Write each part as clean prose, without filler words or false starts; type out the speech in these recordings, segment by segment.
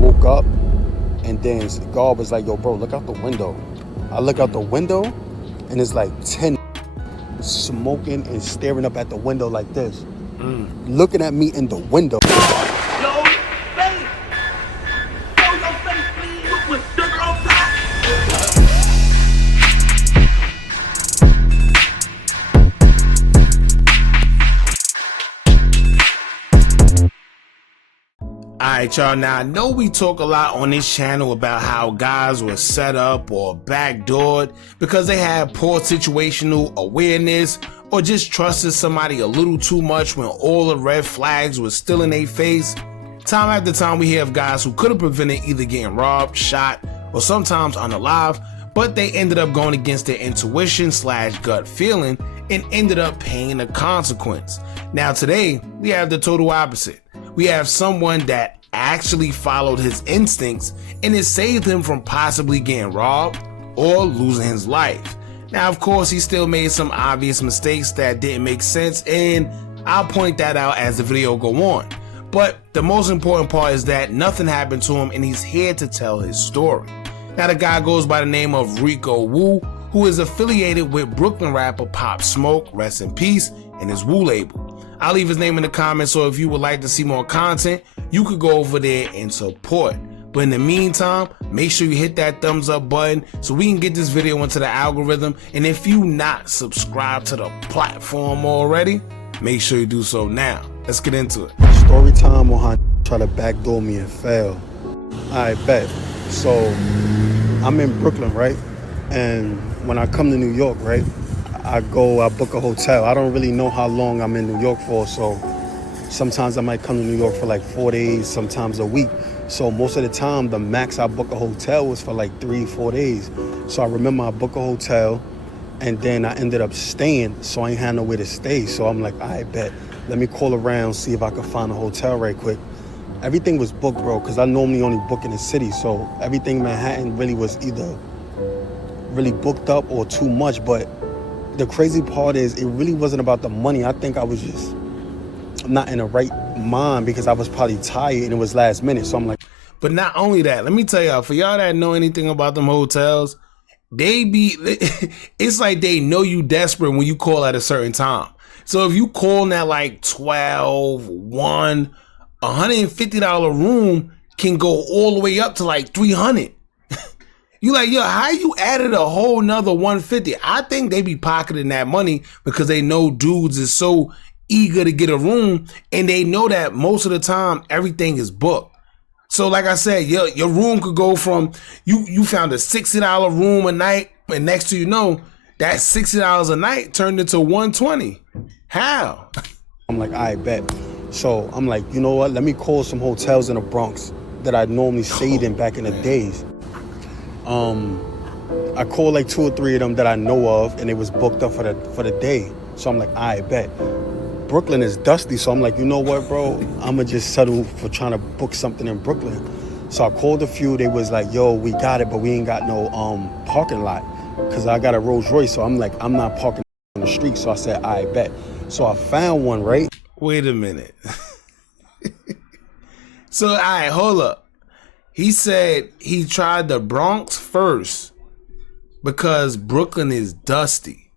woke up, and then God was like, yo, bro, look out the window. I look out the window, and it's like 10 smoking and staring up at the window like this, looking at me in the window. Alright y'all, now I know we talk a lot on this channel about how guys were set up or backdoored because they had poor situational awareness or just trusted somebody a little too much when all the red flags were still in their face. Time after time we hear of guys who could have prevented either getting robbed, shot, or sometimes unalive, but they ended up going against their intuition / gut feeling and ended up paying the consequence. Now today, we have the total opposite. We have someone that actually followed his instincts and it saved him from possibly getting robbed or losing his life. Now, of course, he still made some obvious mistakes that didn't make sense, and I'll point that out as the video go on. But the most important part is that nothing happened to him and he's here to tell his story. Now, the guy goes by the name of Rico Wu, who is affiliated with Brooklyn rapper Pop Smoke, rest in peace, and his Wu label. I'll leave his name in the comments, so if you would like to see more content, you could go over there and support. But in the meantime, make sure you hit that thumbs up button so we can get this video into the algorithm. And if you not subscribed to the platform already, make sure you do so now. Let's get into it. Story time on how try to backdoor me and fail. I bet. So I'm in Brooklyn, right? And when I come to New York, right, I book a hotel. I don't really know how long I'm in New York for, so sometimes I might come to New York for like 4 days, sometimes a week. So most of the time, the max I book a hotel was for like 3-4 days. So I remember I booked a hotel, and then I ended up staying, so I ain't had nowhere to stay. So I'm like, I bet, let me call around, see if I can find a hotel right quick. Everything was booked, bro, because I normally only book in the city, so everything in Manhattan really was either really booked up or too much. But the crazy part is it really wasn't about the money. I think I was just not in the right mind because I was probably tired and it was last minute. So I'm like, but not only that, let me tell y'all, for y'all that know anything about them hotels, it's like they know you desperate when you call at a certain time. So if you call at like 12, 1, $150 room can go all the way up to like 300. You like, yo, how you added a whole nother 150? I think they be pocketing that money because they know dudes is so eager to get a room, and they know that most of the time everything is booked. So like I said, your room could go from, you found a $60 room a night, and next to you know, that $60 a night turned into 120. How? I'm like, I bet. So I'm like, you know what? Let me call some hotels in the Bronx that I normally stayed in back in the days. I called like 2 or 3 of them that I know of, and it was booked up for the day. So I'm like, I bet. Brooklyn is dusty, so I'm like, you know what, bro? I'ma just settle for trying to book something in Brooklyn. So I called a few. They was like, yo, we got it, but we ain't got no parking lot, because I got a Rolls Royce. So I'm like, I'm not parking on the street. So I said, I bet. So I found one, right? Wait a minute. So, all right, hold up. He said he tried the Bronx first because Brooklyn is dusty.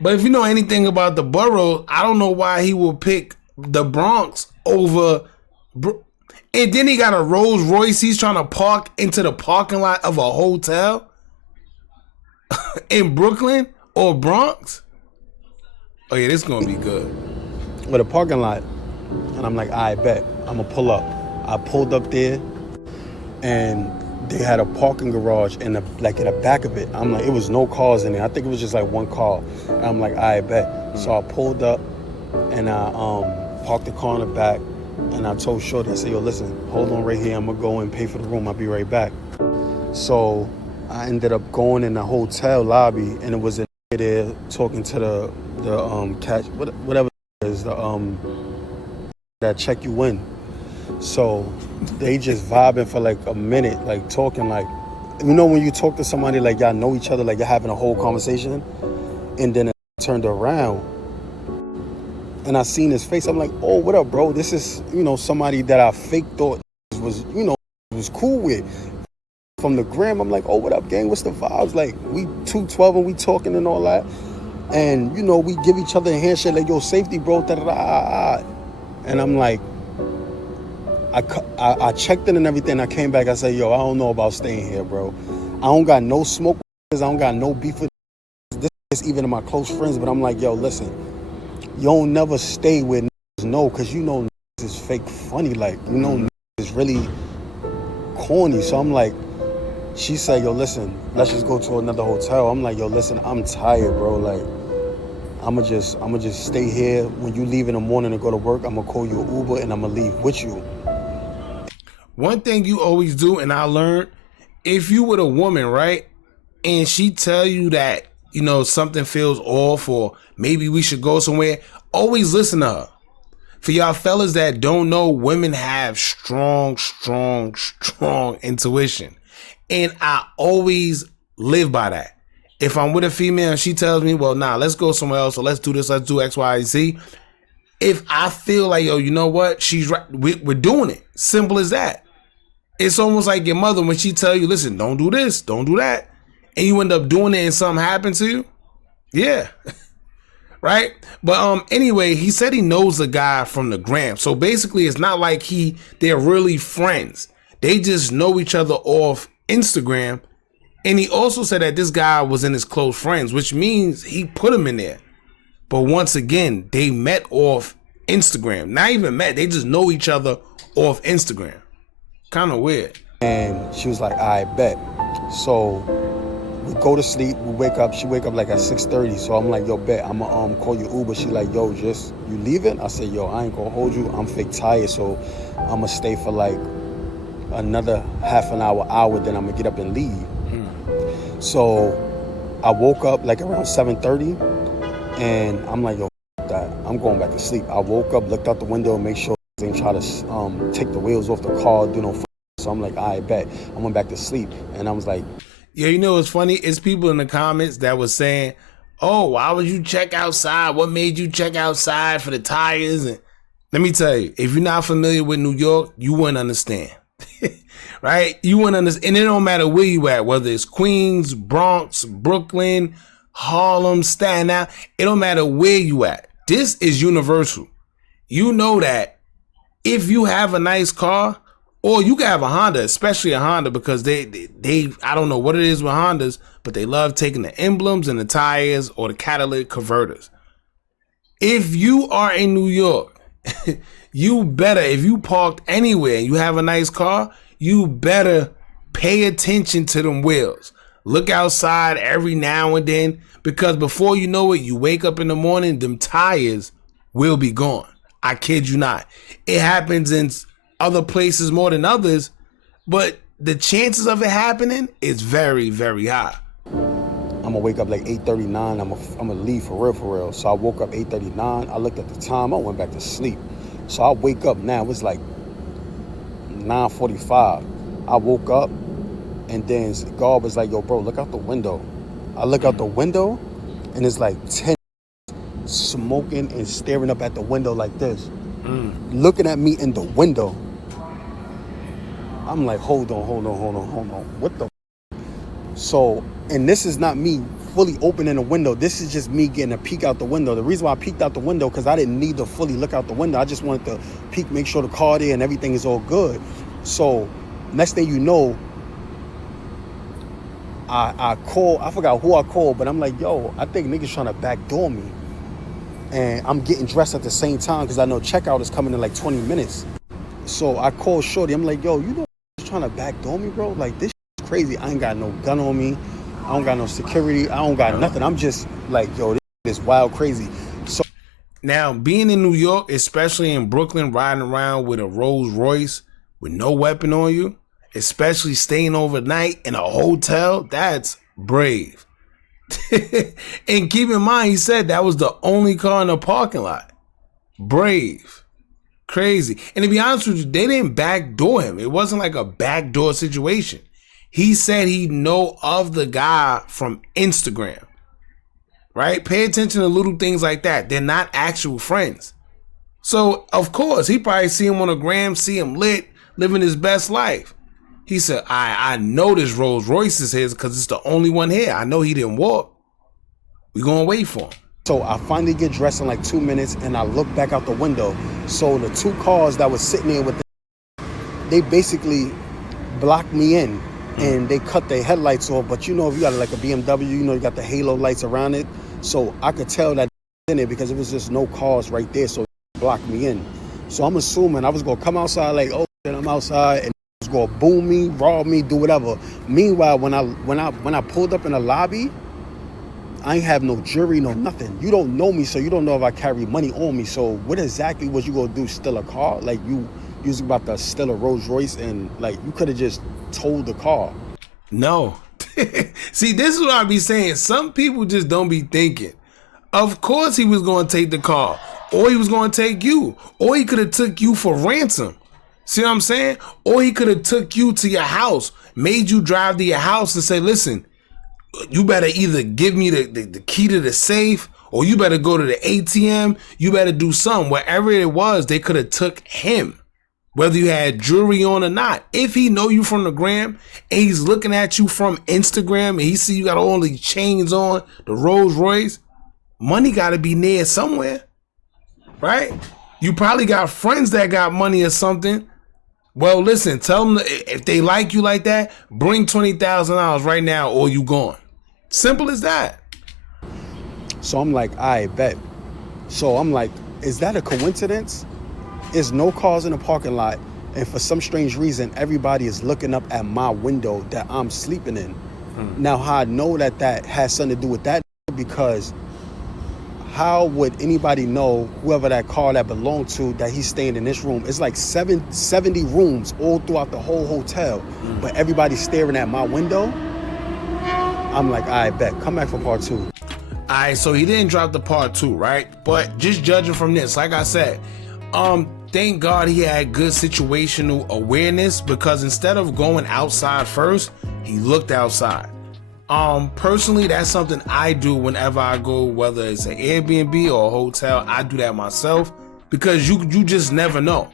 But if you know anything about the borough, I don't know why he would pick the Bronx over. And then he got a Rolls Royce. He's trying to park into the parking lot of a hotel in Brooklyn or Bronx. Oh yeah, this is gonna be good. With a parking lot, and I'm like, I bet I'm gonna pull up. I pulled up there, and they had a parking garage in the back of it. I'm like, it was no cars in there. I think it was just like one car. And I'm like, I bet. So I pulled up, and I parked the car in the back, and I told Shorty, I said, yo, listen, hold on right here. I'm gonna go and pay for the room. I'll be right back. So I ended up going in the hotel lobby, and it was in there talking to the catch, whatever it is, that check you in. So they just vibing for like a minute, like talking, like, you know, when you talk to somebody like y'all know each other, like you're having a whole conversation, and then it turned around and I seen his face. I'm like, oh, what up, bro? This is, you know, somebody that I fake thought was, you know, was cool with. From the gram, I'm like, oh, what up, gang? What's the vibes? Like, we 212 and we talking and all that. And, you know, we give each other a handshake like, yo, safety, bro, da-da-da-da. And I'm like, I checked in and everything. I came back. I said, yo, I don't know about staying here, bro. I don't got no smoke with I don't got no beef with this is even my close friends. But I'm like, yo, listen, you don't never stay with niggas, no, because you know niggas is fake funny. Like, you know niggas is really corny. So I'm like, she said, yo, listen, let's just go to another hotel. I'm like, yo, listen, I'm tired, bro. Like, I'ma just stay here. When you leave in the morning to go to work, I'm gonna call you an Uber and I'm gonna leave with you. One thing you always do, and I learned, if you with a woman, right, and she tell you that, you know, something feels off or maybe we should go somewhere, always listen to her. For y'all fellas that don't know, women have strong intuition. And I always live by that. If I'm with a female and she tells me, well, nah, let's go somewhere else, or let's do this, let's do X, Y, Z. If I feel like, yo, you know what? She's right. We're doing it. Simple as that. It's almost like your mother when she tell you, listen, don't do this, don't do that. And you end up doing it and something happens to you. Yeah. Right? But anyway, he said he knows the guy from the gram. So basically it's not like they're really friends. They just know each other off Instagram. And he also said that this guy was in his close friends, which means he put him in there. But once again, they met off Instagram. Not even met, they just know each other off Instagram. Kind of weird. And she was like, I bet. So we go to sleep, we wake up, she wake up like at 6:30. So I'm like, yo, bet, I'm gonna call you Uber. She like, yo, just, you leaving? I said, yo, I ain't gonna hold you. I'm fake tired, so I'm gonna stay for like another half an hour, then I'm gonna get up and leave. So I woke up like around 7:30 and I'm like, yo, that, I'm going back to sleep. I woke up, looked out the window, make sure they didn't try to take the wheels off the car, do no. So I'm like, I bet. I went back to sleep and I was like, yeah, you know what's funny? It's people in the comments that was saying, oh, why would you check outside? What made you check outside for the tires? And let me tell you, if you're not familiar with New York, you wouldn't understand. Right? You wouldn't understand. And it don't matter where you at, whether it's Queens, Bronx, Brooklyn, Harlem, Staten Island. It don't matter where you at. This is universal. You know that if you have a nice car, or you can have a Honda, especially a Honda, because they I don't know what it is with Hondas, but they love taking the emblems and the tires or the catalytic converters. If you are in New York, you better, if you parked anywhere and you have a nice car, you better pay attention to them wheels. Look outside every now and then, because before you know it, you wake up in the morning, them tires will be gone. I kid you not. It happens in other places more than others, but the chances of it happening is very, very high. I'm gonna wake up like 8:39. I'm gonna leave for real. So I woke up 8:39. I looked at the time. I went back to sleep. So I wake up now. It's like 9:45. I woke up, and then God was like, "Yo, bro, look out the window." I look out the window, and it's like 10 smoking and staring up at the window like this, looking at me in the window. I'm like, hold on. What the? So, and this is not me fully opening the window. This is just me getting a peek out the window. The reason why I peeked out the window, because I didn't need to fully look out the window. I just wanted to peek, make sure the car there and everything is all good. So, next thing you know, I call, I forgot who I called, but I'm like, yo, I think niggas trying to backdoor me. And I'm getting dressed at the same time because I know checkout is coming in like 20 minutes. So I called Shorty. I'm like, yo, you know trying to backdoor me, bro? Like, this is crazy. I ain't got no gun on me. I don't got no security. I don't got nothing. I'm just like, yo, this is wild crazy. So now, being in New York, especially in Brooklyn, riding around with a Rolls Royce with no weapon on you, especially staying overnight in a hotel, that's brave. And keep in mind, he said that was the only car in the parking lot. Brave. Crazy. And to be honest with you, they didn't backdoor him. It wasn't like a backdoor situation. He said he know of the guy from Instagram. Right? Pay attention to little things like that. They're not actual friends. So, of course, he probably see him on the gram, see him lit, living his best life. He said, I know this Rolls Royce is his because it's the only one here. I know he didn't walk. We gonna wait for him. So I finally get dressed in like 2 minutes and I look back out the window. So the two cars that was sitting there with they basically blocked me in and they cut their headlights off. But you know, if you got like a BMW, you know, you got the halo lights around it. So I could tell that in it because it was just no cars right there. So they blocked me in. So I'm assuming I was going to come outside like, oh, I'm outside and was going to boom me, rob me, do whatever. Meanwhile, when I pulled up in the lobby, I ain't have no jewelry, no nothing. You don't know me, so you don't know if I carry money on me. So what exactly was you gonna do? Steal a car? Like you was about to steal a Rolls Royce and like you could have just told the car. No. See, this is what I be saying. Some people just don't be thinking. Of course he was gonna take the car, or he was gonna take you, or he could have took you for ransom. See what I'm saying? Or he could have took you to your house, made you drive to your house and say, listen, you better either give me the key to the safe or you better go to the ATM. You better do something. Wherever it was, they could have took him, whether you had jewelry on or not. If he know you from the gram and he's looking at you from Instagram and he see you got all these chains on, the Rolls Royce, money got to be near somewhere, right? You probably got friends that got money or something. Well, listen, tell them if they like you like that, bring $20,000 right now or you gone. Simple as that. So I'm like, I bet. So I'm like, is that a coincidence? There's no cars in the parking lot. And for some strange reason, everybody is looking up at my window that I'm sleeping in. Now, how I know that that has something to do with that, because how would anybody know, whoever that car that belonged to, that he's staying in this room? It's like 70 rooms all throughout the whole hotel, but everybody's staring at my window. I'm like, I bet. Come back for part 2. All right, so he didn't drop the part 2, right? But just judging from this, like I said, thank God he had good situational awareness, because instead of going outside first, he looked outside. Personally, that's something I do whenever I go, whether it's an Airbnb or a hotel. I do that myself because you just never know,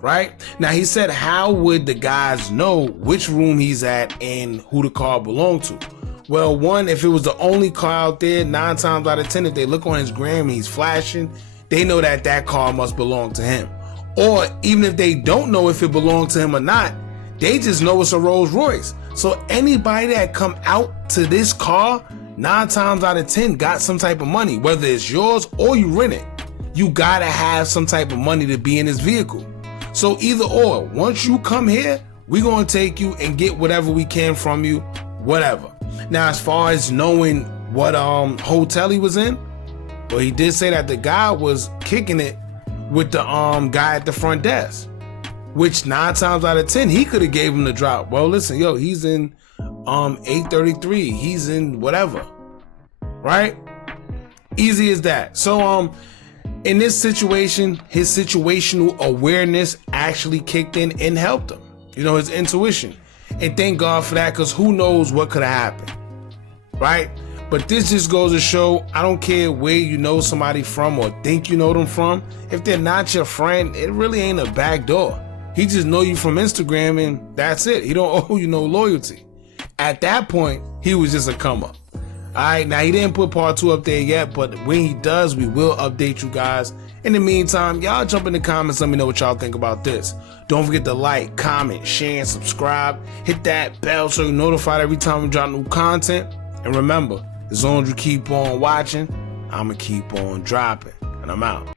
right? Now, he said, how would the guys know which room he's at and who the car belonged to? Well, one, if it was the only car out there, 9 times out of 10, if they look on his gram and he's flashing, they know that that car must belong to him. Or even if they don't know if it belonged to him or not, they just know it's a Rolls Royce. So anybody that come out to this car, 9 times out of 10 got some type of money, whether it's yours or you rent it. You gotta have some type of money to be in this vehicle. So either or, once you come here, we're gonna take you and get whatever we can from you, whatever. Now, as far as knowing what hotel he was in, well, he did say that the guy was kicking it with the guy at the front desk, which 9 times out of 10 he could have gave him the drop. Well, listen, yo, he's in 833, he's in whatever, right? Easy as that. So in this situation, his situational awareness actually kicked in and helped him, you know, his intuition. And thank God for that, because who knows what could have happened, right? But this just goes to show, I don't care where you know somebody from or think you know them from. If they're not your friend, it really ain't a back door. He just know you from Instagram and that's it. He don't owe you no loyalty. At that point, he was just a come up. All right, now he didn't put part 2 up there yet, but when he does, we will update you guys. In the meantime, y'all jump in the comments, let me know what y'all think about this. Don't forget to like, comment, share, and subscribe. Hit that bell so you're notified every time we drop new content. And remember, as long as you keep on watching, I'ma keep on dropping. And I'm out.